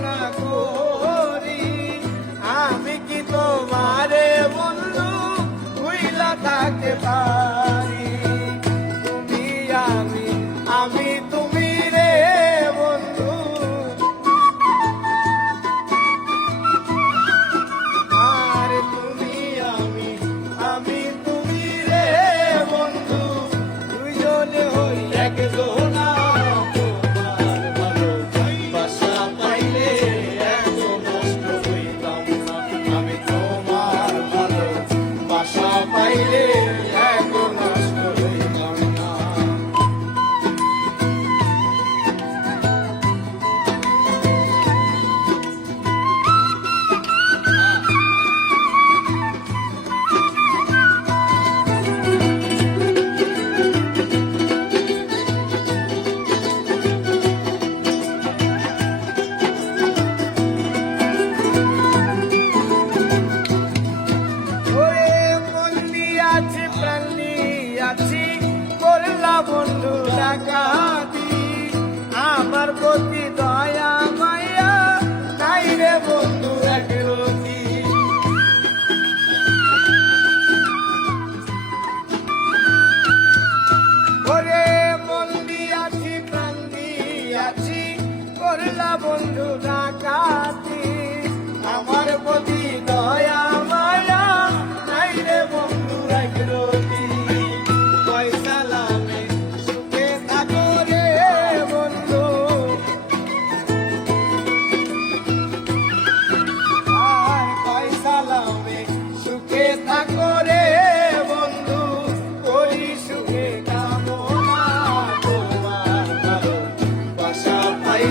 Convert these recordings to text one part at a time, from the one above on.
na বন্ধু টাকা দি আমার প্রতি দয়া মায়া নাই রে বন্ধু এক রতি? ওরে মন দিয়াছি, প্রাণ দিয়াছি, করলা বন্ধু ডাকাতি, আমার প্রতি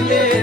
yeah.